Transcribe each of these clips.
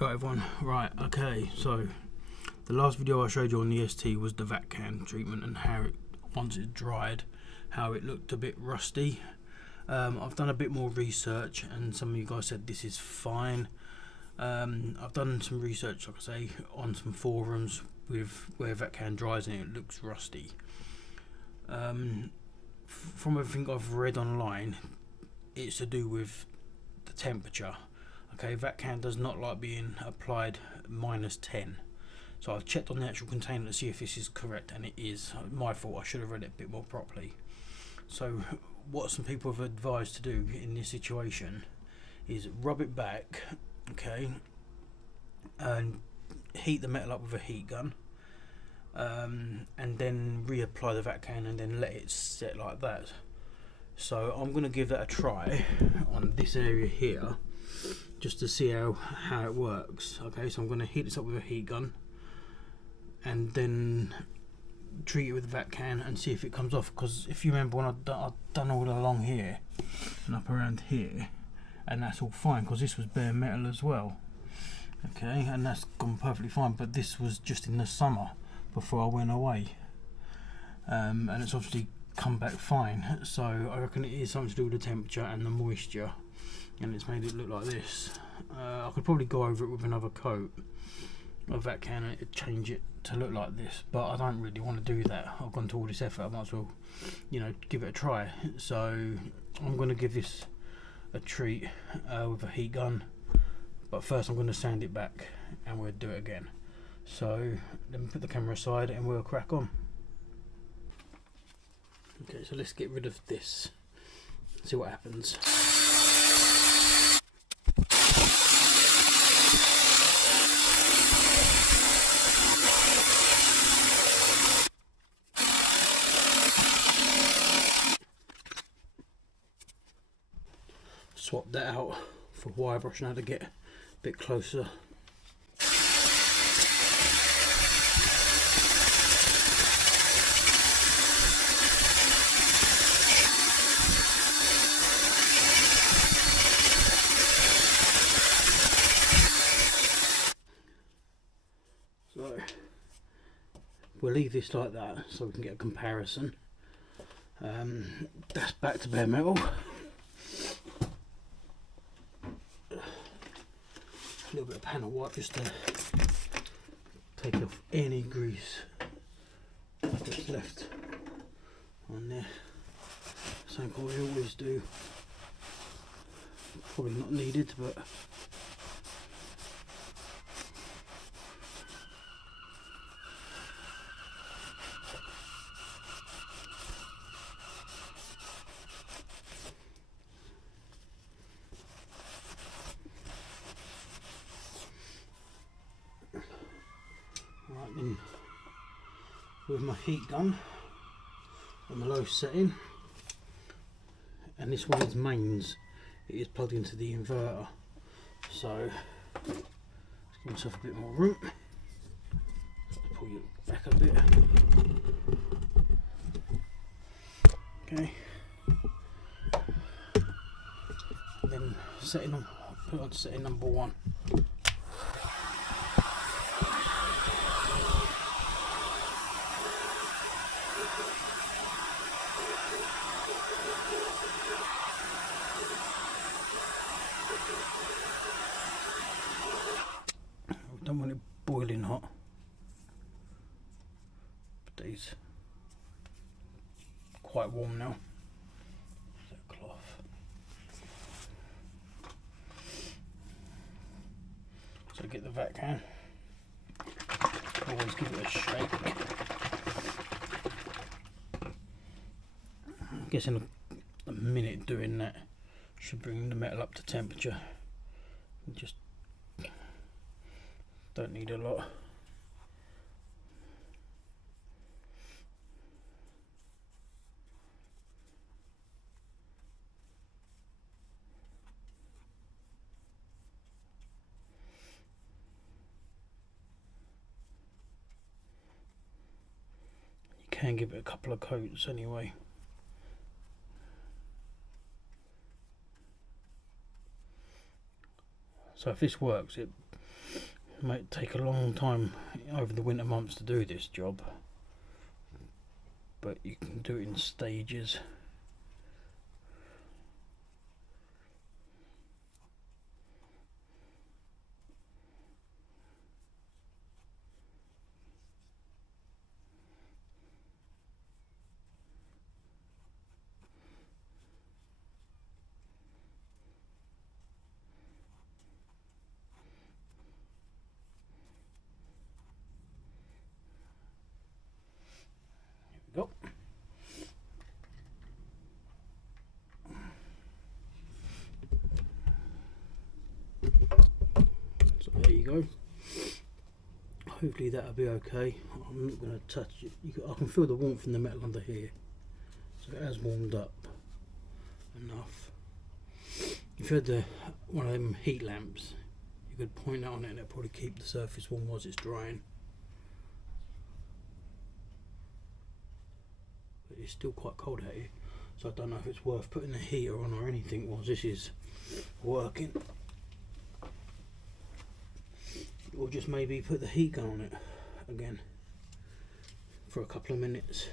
Right everyone, right, okay, so the last video I showed you on the ST was the Vactan treatment and how it, once it dried, how it looked a bit rusty. I've done a bit more research and some of you guys said this is fine. I've done some research, like I say, on some forums with where Vactan dries and it looks rusty. From everything I've read online, it's to do with the temperature. Okay, Vactan does not like being applied -10. So I've checked on the actual container to see if this is correct, and it is. My fault, I should have read it a bit more properly. So what some people have advised to do in this situation is rub it back, okay, and heat the metal up with a heat gun, and then reapply the Vactan and then let it set like that. So I'm going to give that a try on this area here, just to see how it works. Okay, so I'm going to heat this up with a heat gun and then treat it with the Vactan and see if it comes off, because if you remember when I've done all along here and up around here, and that's all fine because this was bare metal as well. Okay, and that's gone perfectly fine, but this was just in the summer before I went away, and it's obviously come back fine. So I reckon it is something to do with the temperature and the moisture, and it's made it look like this. I could probably go over it with another coat of Vactan and change it to look like this, but I don't really want to do that. I've gone to all this effort, I might as well, you know, give it a try. So I'm going to give this a treat with a heat gun, but first I'm going to sand it back and we'll do it again. So let me put the camera aside and we'll crack on. Okay, so let's get rid of this, see what happens. Swap that out for wire brush now to get a bit closer. So we'll leave this like that so we can get a comparison. That's back to bare metal. A little bit of panel wipe just to take off any grease that's left on there. Same what we always do. Probably not needed, but right then, with my heat gun on the low setting, and this one is mains, it is plugged into the inverter, so let's give myself a bit more room. Pull you back a bit. Okay, and then setting on, put on setting number 1. Don't want it boiling hot, but it's quite warm now. That cloth. So get the Vactan. Always give it a shake. I'm guessing a minute doing that should bring the metal up to temperature. Just don't need a lot. You can give it a couple of coats anyway. So if this works, it It might take a long time over the winter months to do this job, but you can do it in stages. Go. So there you go. Hopefully that'll be okay. I'm not going to touch it. I can feel the warmth in the metal under here, so it has warmed up enough. If you had one of them heat lamps, you could point that on it and it'll probably keep the surface warm whilst it's drying. It's still quite cold out here, so I don't know if it's worth putting the heater on or anything whilst this is working, or just maybe put the heat gun on it again for a couple of minutes.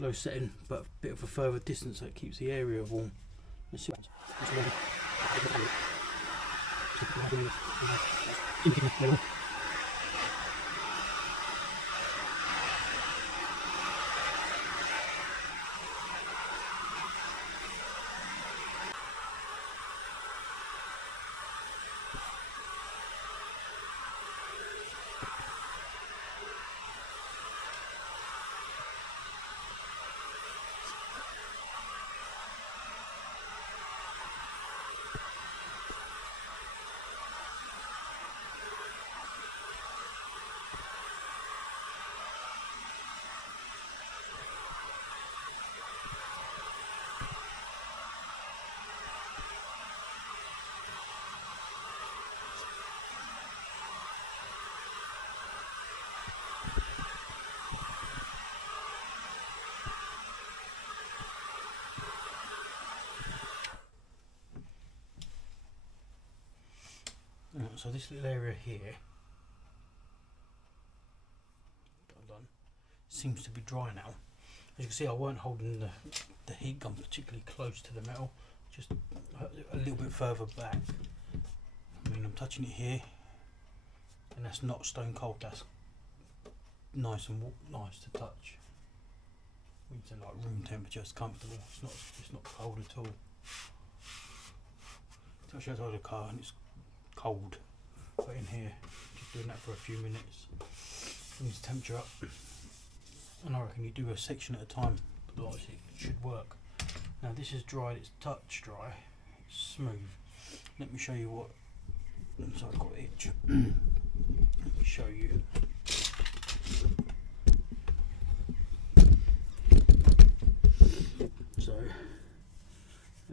Low setting, but a bit of a further distance so it keeps the area warm. Let's see. So this little area here seems to be dry now. As you can see, I weren't holding the heat gun particularly close to the metal, just a little bit further back. I mean, I'm touching it here, and that's not stone cold. That's nice and nice to touch. It's like room temperature. It's comfortable. It's not cold at all. Touch outside the car and it's cold. But in here, just doing that for a few minutes, brings the temperature up, and I reckon you do a section at a time, but obviously it should work. Now this is dried, it's touch dry, it's smooth. Let me show you what, so I've got itch. Let me show you. So,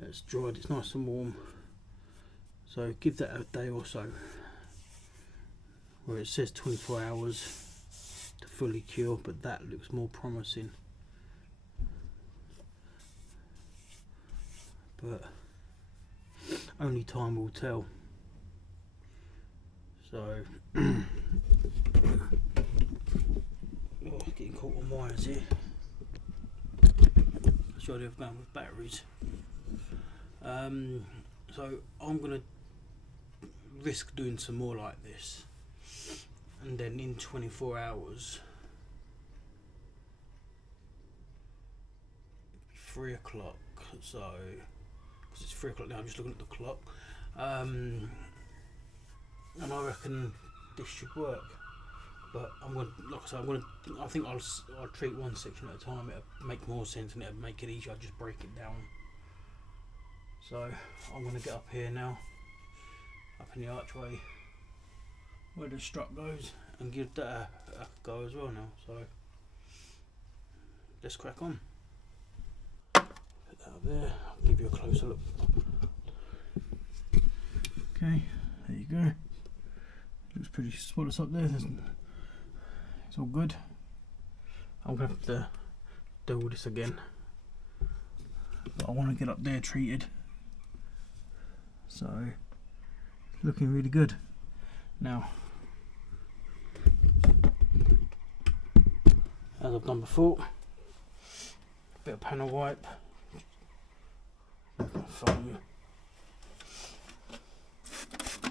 it's dried, it's nice and warm. So give that a day or so, where it says 24 hours to fully cure, but that looks more promising. But only time will tell. So, getting caught on wires here. That's the idea of going with batteries. So I'm going to risk doing some more like this, and then in 24 hours, 3 o'clock, so because it's 3 o'clock now, I'm just looking at the clock, and I reckon this should work. But I'm going to, like I said, I think I'll treat one section at a time. It'll make more sense and it'll make it easier. I'll just break it down. So I'm going to get up here now, up in the archway where the strut goes, and give that a go as well now. So let's crack on. Put that up there, I'll give you a closer look. Okay, there you go. Looks pretty spotless up there. It's all good. I'm going to have to do all this again, but I want to get up there treated. So looking really good. Now, as I've done before, a bit of panel wipe, foam,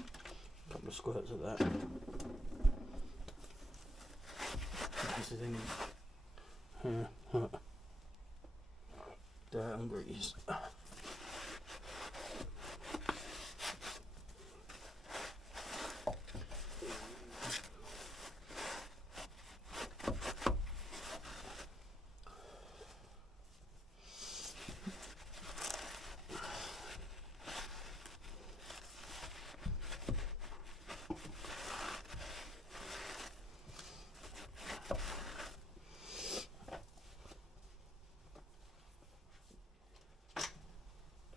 a couple of squirts of that, in case there's any dirt and grease.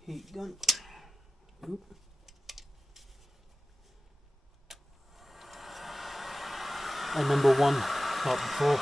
Heat gun. Oop. And number one, like before.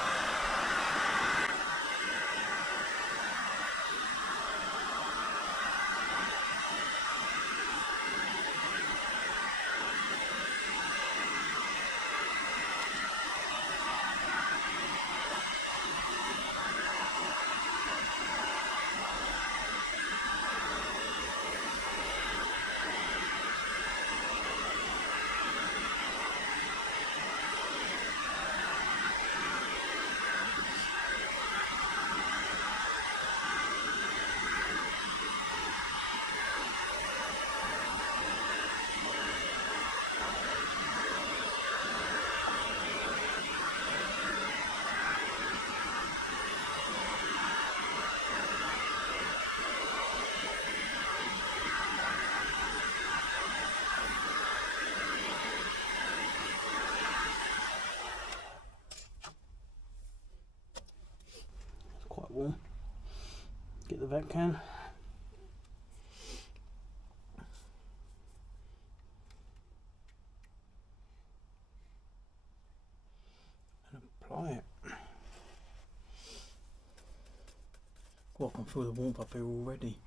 Quite warm. Get the Vactan. And apply it. Oh, I can feel the warmth up here already.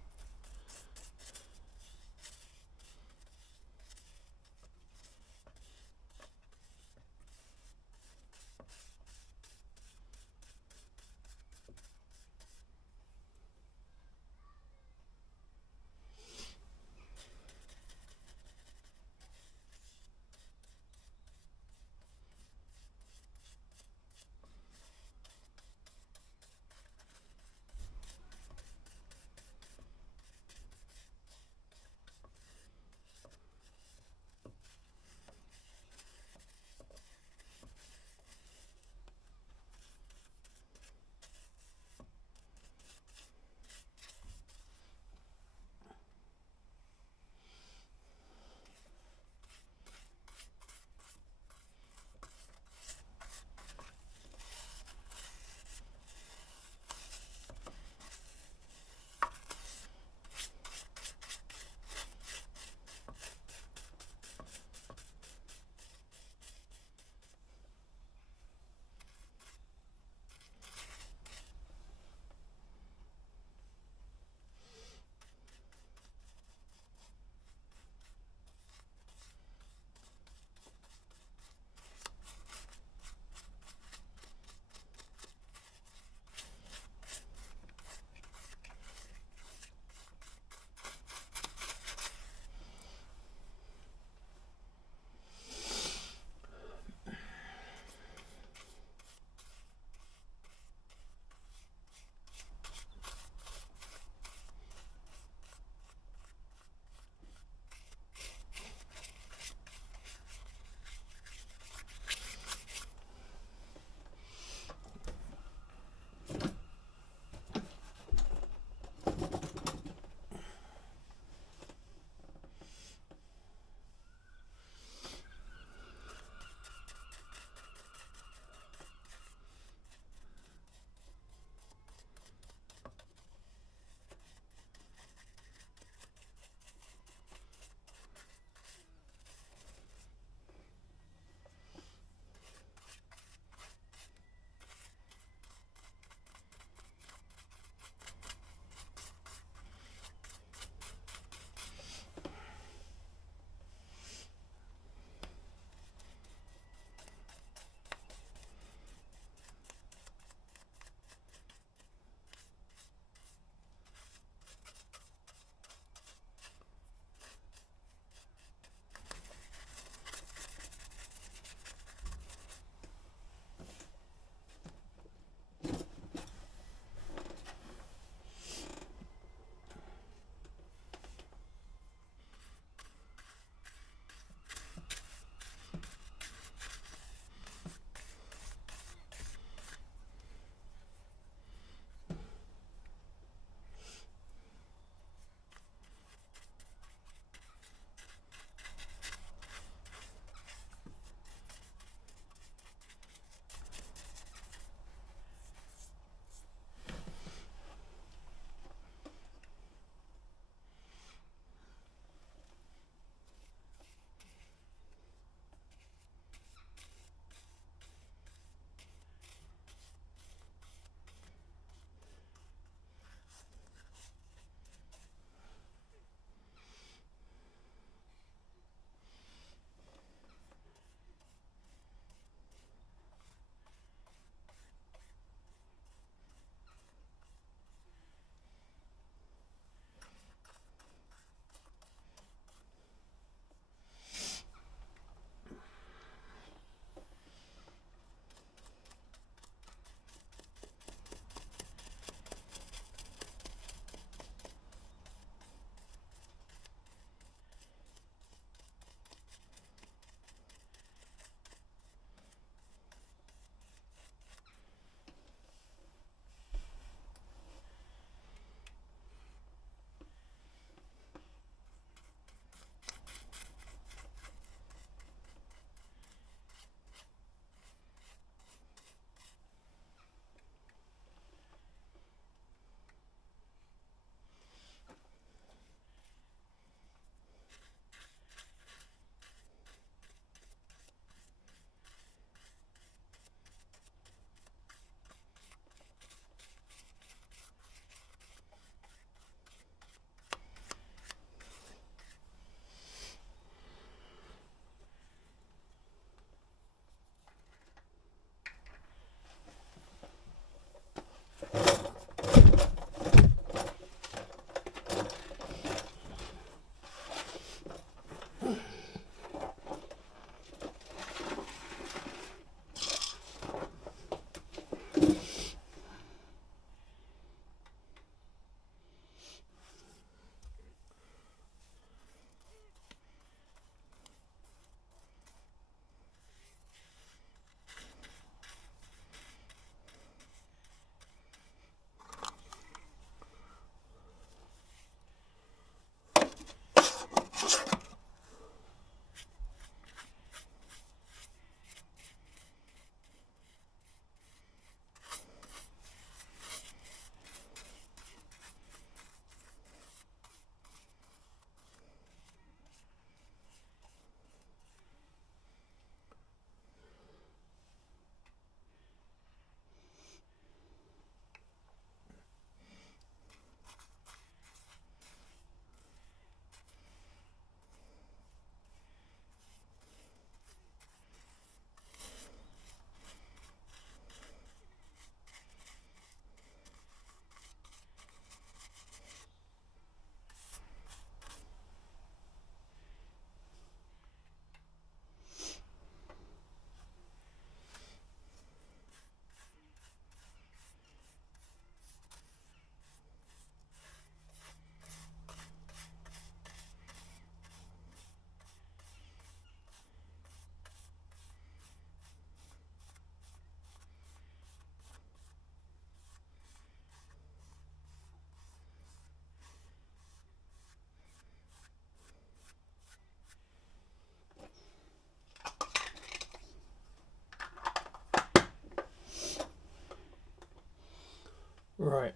Right,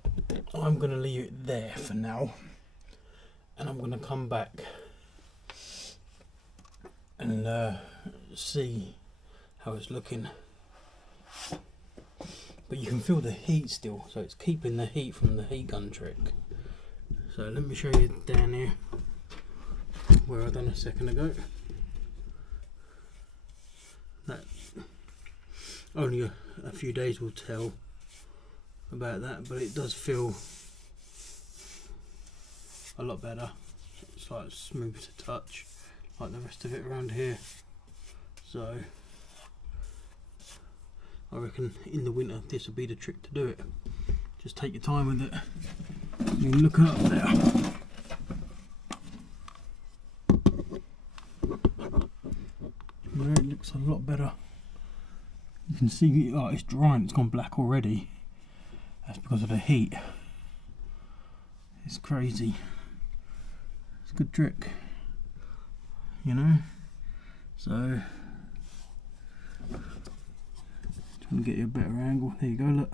I'm going to leave it there for now, and I'm going to come back and see how it's looking. But you can feel the heat still, so it's keeping the heat from the heat gun trick. So let me show you down here where I done a second ago. That only a few days will tell about that, but it does feel a lot better. It's like smooth to touch, like the rest of it around here. So I reckon in the winter this will be the trick to do it. Just take your time with it. You can look up there. Where it looks a lot better. You can see it's drying, it's gone black already. That's because of the heat. It's crazy. It's a good trick, you know. So trying to get you a better angle. There you go, look.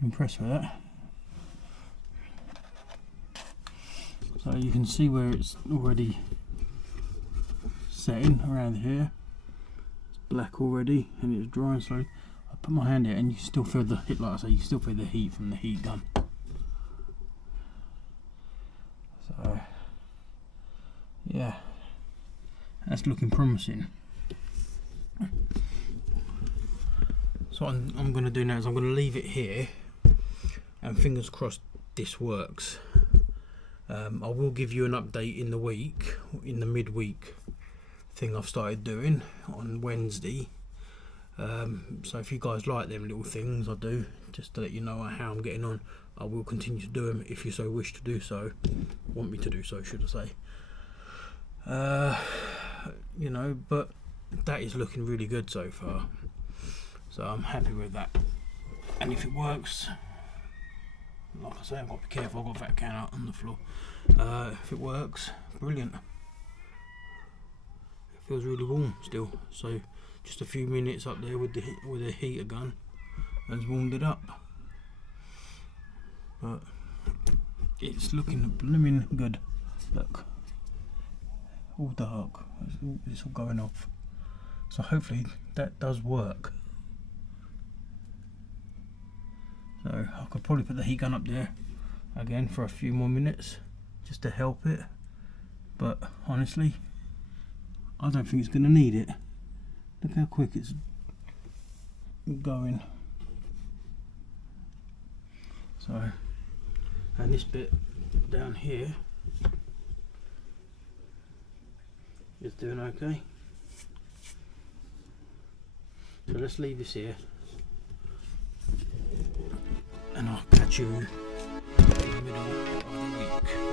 You impressed with that? So you can see where it's already setting around here. It's black already and it's drying slowly. I put my hand here and you still feel the heat, like I say, you still feel the heat from the heat gun. So yeah, that's looking promising. So what I'm going to do now is I'm going to leave it here and fingers crossed this works. I will give you an update in the week, in the midweek thing I've started doing on Wednesday. So if you guys like them little things I do, just to let you know how I'm getting on, I will continue to do them if you so wish to do so, want me to do so, should I say. You know, but that is looking really good so far, so I'm happy with that. And if it works, like I say, I've got to be careful, I've got that can out on the floor. If it works, brilliant. It feels really warm still, so just a few minutes up there with the heater gun has warmed it up. But it's looking blooming good. Look, all dark, it's all going off. So hopefully that does work. So I could probably put the heat gun up there again for a few more minutes just to help it, but honestly I don't think it's going to need it. Look how quick it's going. So, and this bit down here is doing okay. So let's leave this here and I'll catch you in the middle of the week.